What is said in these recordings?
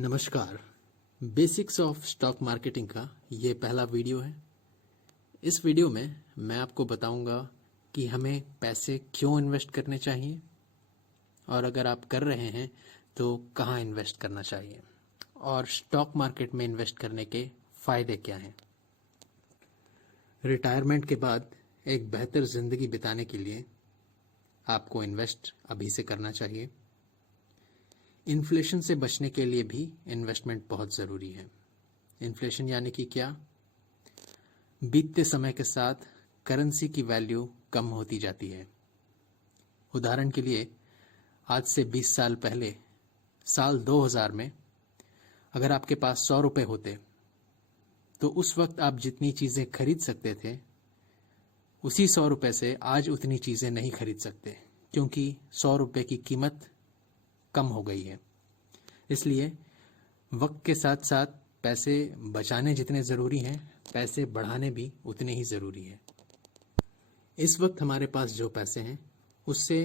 नमस्कार। Basics of stock marketing का ये पहला वीडियो है। इस वीडियो में मैं आपको बताऊंगा कि हमें पैसे क्यों इन्वेस्ट करने चाहिए और अगर आप कर रहे हैं तो कहाँ इन्वेस्ट करना चाहिए और स्टॉक मार्केट में इन्वेस्ट करने के फ़ायदे क्या हैं। रिटायरमेंट के बाद एक बेहतर ज़िंदगी बिताने के लिए आपको इन्वेस्ट अभी से करना चाहिए। इन्फ्लेशन से बचने के लिए भी इन्वेस्टमेंट बहुत ज़रूरी है। इन्फ्लेशन यानी कि क्या? बीतते समय के साथ करेंसी की वैल्यू कम होती जाती है। उदाहरण के लिए आज से 20 साल पहले साल 2000 में अगर आपके पास 100 रुपये होते तो उस वक्त आप जितनी चीज़ें खरीद सकते थे उसी 100 रुपये से आज उतनी चीज़ें नहीं खरीद सकते, क्योंकि 100 रुपये की कीमत कम हो गई है। इसलिए वक्त के साथ साथ पैसे बचाने जितने ज़रूरी हैं, पैसे बढ़ाने भी उतने ही ज़रूरी है। इस वक्त हमारे पास जो पैसे हैं उससे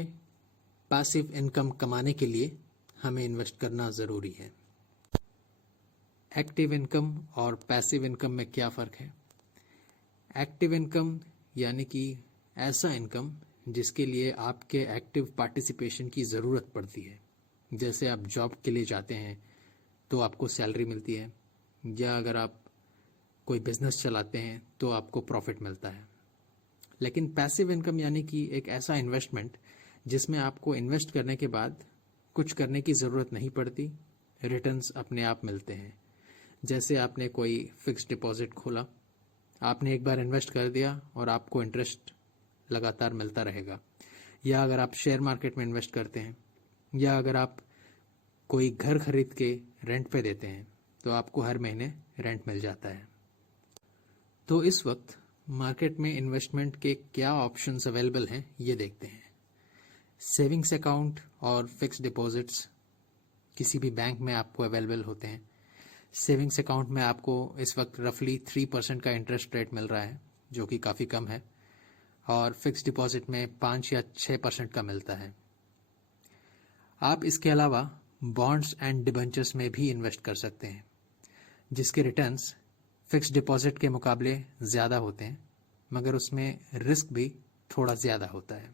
पैसिव इनकम कमाने के लिए हमें इन्वेस्ट करना ज़रूरी है। एक्टिव इनकम और पैसिव इनकम में क्या फ़र्क है? एक्टिव इनकम यानी कि ऐसा इनकम जिसके लिए आपके एक्टिव पार्टिसिपेशन की ज़रूरत पड़ती है। जैसे आप जॉब के लिए जाते हैं तो आपको सैलरी मिलती है, या अगर आप कोई बिजनेस चलाते हैं तो आपको प्रॉफिट मिलता है। लेकिन पैसिव इनकम यानी कि एक ऐसा इन्वेस्टमेंट जिसमें आपको इन्वेस्ट करने के बाद कुछ करने की ज़रूरत नहीं पड़ती, रिटर्न्स अपने आप मिलते हैं। जैसे आपने कोई फिक्स्ड डिपॉजिट खोला, आपने एक बार इन्वेस्ट कर दिया और आपको इंटरेस्ट लगातार मिलता रहेगा। या अगर आप शेयर मार्केट में इन्वेस्ट करते हैं, या अगर आप कोई घर खरीद के रेंट पे देते हैं तो आपको हर महीने रेंट मिल जाता है। तो इस वक्त मार्केट में इन्वेस्टमेंट के क्या ऑप्शंस अवेलेबल हैं ये देखते हैं। सेविंग्स अकाउंट और फिक्स्ड डिपॉजिट्स किसी भी बैंक में आपको अवेलेबल होते हैं। सेविंग्स अकाउंट में आपको इस वक्त रफली 3% का इंटरेस्ट रेट मिल रहा है, जो कि काफ़ी कम है, और फिक्स्ड डिपॉजिट में 5 या 6% का मिलता है। आप इसके अलावा बॉन्ड्स एंड डिबेंचर्स में भी इन्वेस्ट कर सकते हैं, जिसके रिटर्न्स फिक्स्ड डिपॉजिट के मुकाबले ज़्यादा होते हैं, मगर उसमें रिस्क भी थोड़ा ज़्यादा होता है।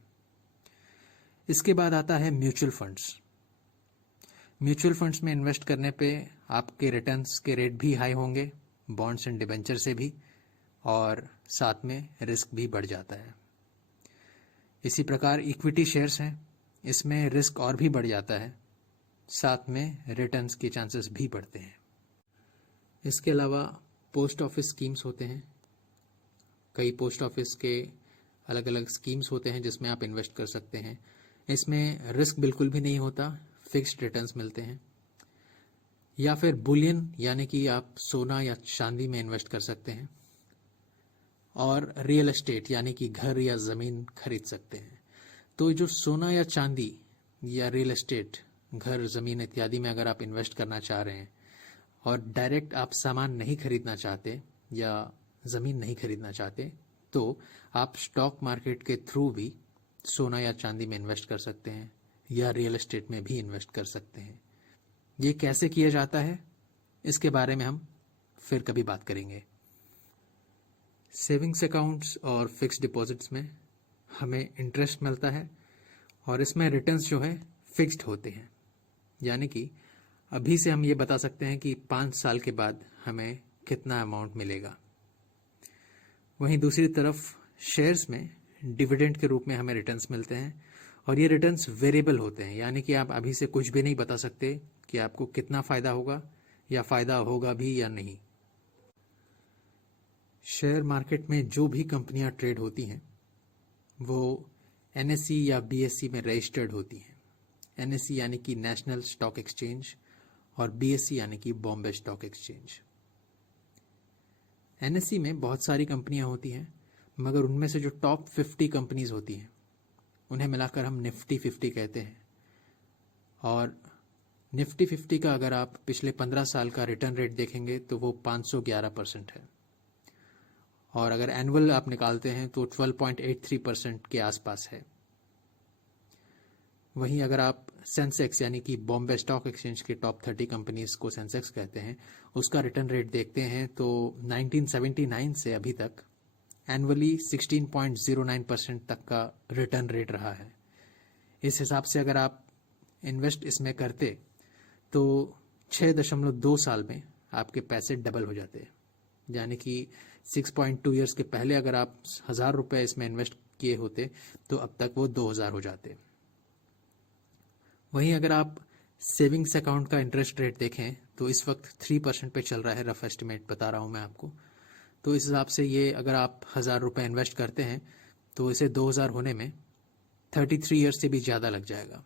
इसके बाद आता है म्यूचुअल फंड्स। म्यूचुअल फंड्स में इन्वेस्ट करने पे आपके रिटर्न्स के रेट भी हाई होंगे, बॉन्ड्स एंड डिबेंचर से भी, और साथ में रिस्क भी बढ़ जाता है। इसी प्रकार इक्विटी शेयर्स हैं, इसमें रिस्क और भी बढ़ जाता है, साथ में रिटर्न्स के चांसेस भी बढ़ते हैं। इसके अलावा पोस्ट ऑफिस स्कीम्स होते हैं। कई पोस्ट ऑफिस के अलग अलग स्कीम्स होते हैं जिसमें आप इन्वेस्ट कर सकते हैं। इसमें रिस्क बिल्कुल भी नहीं होता, फिक्स्ड रिटर्न्स मिलते हैं। या फिर बुलियन यानी कि आप सोना या चांदी में इन्वेस्ट कर सकते हैं, और रियल एस्टेट यानी कि घर या ज़मीन खरीद सकते हैं। तो जो सोना या चांदी या रियल एस्टेट, घर, ज़मीन इत्यादि में अगर आप इन्वेस्ट करना चाह रहे हैं और डायरेक्ट आप सामान नहीं खरीदना चाहते या ज़मीन नहीं खरीदना चाहते, तो आप स्टॉक मार्केट के थ्रू भी सोना या चांदी में इन्वेस्ट कर सकते हैं या रियल एस्टेट में भी इन्वेस्ट कर सकते हैं। ये कैसे किया जाता है इसके बारे में हम फिर कभी बात करेंगे। सेविंग्स अकाउंट्स और फिक्स्ड डिपॉजिट्स में हमें इंटरेस्ट मिलता है और इसमें रिटर्न्स जो है फिक्स्ड होते हैं, यानी कि अभी से हम ये बता सकते हैं कि 5 साल के बाद हमें कितना अमाउंट मिलेगा। वहीं दूसरी तरफ शेयर्स में डिविडेंड के रूप में हमें रिटर्न्स मिलते हैं, और ये रिटर्न्स वेरिएबल होते हैं, यानी कि आप अभी से कुछ भी नहीं बता सकते कि आपको कितना फ़ायदा होगा या फ़ायदा होगा भी या नहीं। शेयर मार्केट में जो भी कंपनियां ट्रेड होती हैं वो NSE या BSE में रजिस्टर्ड होती हैं। NSE यानी कि नेशनल स्टॉक एक्सचेंज और BSE यानी कि बॉम्बे स्टॉक एक्सचेंज। NSE में बहुत सारी कंपनियां होती हैं, मगर उनमें से जो टॉप 50 कंपनीज होती हैं उन्हें मिलाकर हम निफ्टी 50 कहते हैं। और निफ्टी 50 का अगर आप पिछले 15 साल का रिटर्न रेट देखेंगे तो वो 511% है, और अगर एनुअल आप निकालते हैं तो 12.83% के आसपास है। वहीं अगर आप सेंसेक्स यानी कि बॉम्बे स्टॉक एक्सचेंज के टॉप 30 कंपनीज को सेंसेक्स कहते हैं, उसका रिटर्न रेट देखते हैं तो 1979 से अभी तक एनुअली 16.09% तक का रिटर्न रेट रहा है। इस हिसाब से अगर आप इन्वेस्ट इसमें करते तो 6.2 साल में आपके पैसे डबल हो जाते, यानी कि 6.2 ईयर्स के पहले अगर आप 1,000 रुपये इसमें इन्वेस्ट किए होते तो अब तक वो 2,000 हो जाते। वहीं अगर आप सेविंग्स अकाउंट का इंटरेस्ट रेट देखें तो इस वक्त 3% पे चल रहा है, रफ एस्टिमेट बता रहा हूँ मैं आपको। तो इस हिसाब से ये अगर आप 1,000 रुपये इन्वेस्ट करते हैं तो इसे 2,000 होने में 33 ईयर्स से भी ज़्यादा लग जाएगा।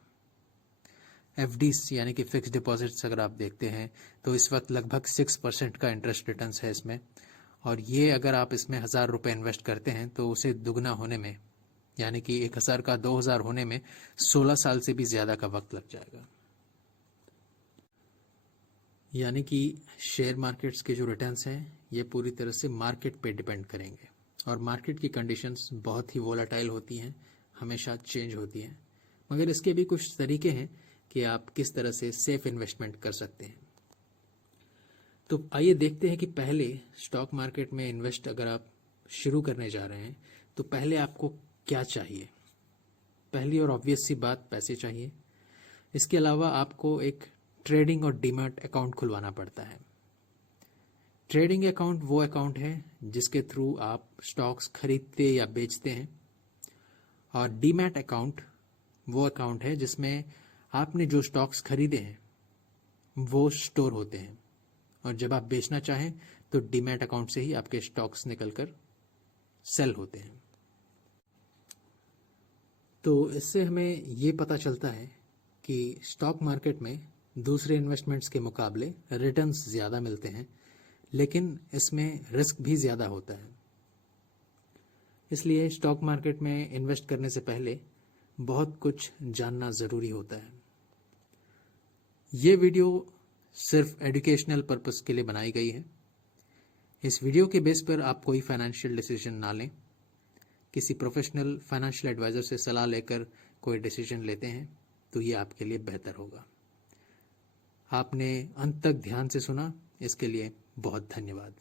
एफडीज यानी कि फिक्स डिपॉजिट्स अगर आप देखते हैं तो इस वक्त लगभग 6% का इंटरेस्ट रिटर्न है इसमें, और ये अगर आप इसमें 1,000 रुपये इन्वेस्ट करते हैं तो उसे दुगना होने में, यानी कि 1,000 का 2,000 होने में 16 साल से भी ज़्यादा का वक्त लग जाएगा। यानी कि शेयर मार्केट्स के जो रिटर्न्स हैं ये पूरी तरह से मार्केट पे डिपेंड करेंगे, और मार्केट की कंडीशंस बहुत ही वोलाटाइल होती हैं, हमेशा चेंज होती हैं। मगर इसके भी कुछ तरीके हैं कि आप किस तरह से सेफ इन्वेस्टमेंट कर सकते हैं। तो आइए देखते हैं कि पहले स्टॉक मार्केट में इन्वेस्ट अगर आप शुरू करने जा रहे हैं तो पहले आपको क्या चाहिए। पहली और ऑब्वियस सी बात, पैसे चाहिए। इसके अलावा आपको एक ट्रेडिंग और डीमैट अकाउंट खुलवाना पड़ता है। ट्रेडिंग अकाउंट वो अकाउंट है जिसके थ्रू आप स्टॉक्स खरीदते या बेचते हैं, और डीमैट अकाउंट वो अकाउंट है जिसमें आपने जो स्टॉक्स खरीदे हैं वो स्टोर होते हैं, और जब आप बेचना चाहें तो डीमैट अकाउंट से ही आपके स्टॉक्स निकलकर सेल होते हैं। तो इससे हमें ये पता चलता है कि स्टॉक मार्केट में दूसरे इन्वेस्टमेंट्स के मुकाबले रिटर्न्स ज़्यादा मिलते हैं, लेकिन इसमें रिस्क भी ज़्यादा होता है। इसलिए स्टॉक मार्केट में इन्वेस्ट करने से पहले बहुत कुछ जानना ज़रूरी होता है। ये वीडियो सिर्फ एजुकेशनल पर्पस के लिए बनाई गई है। इस वीडियो के बेस पर आप कोई फाइनेंशियल डिसीजन ना लें। किसी प्रोफेशनल फाइनेंशियल एडवाइज़र से सलाह लेकर कोई डिसीजन लेते हैं तो ये आपके लिए बेहतर होगा। आपने अंत तक ध्यान से सुना, इसके लिए बहुत धन्यवाद।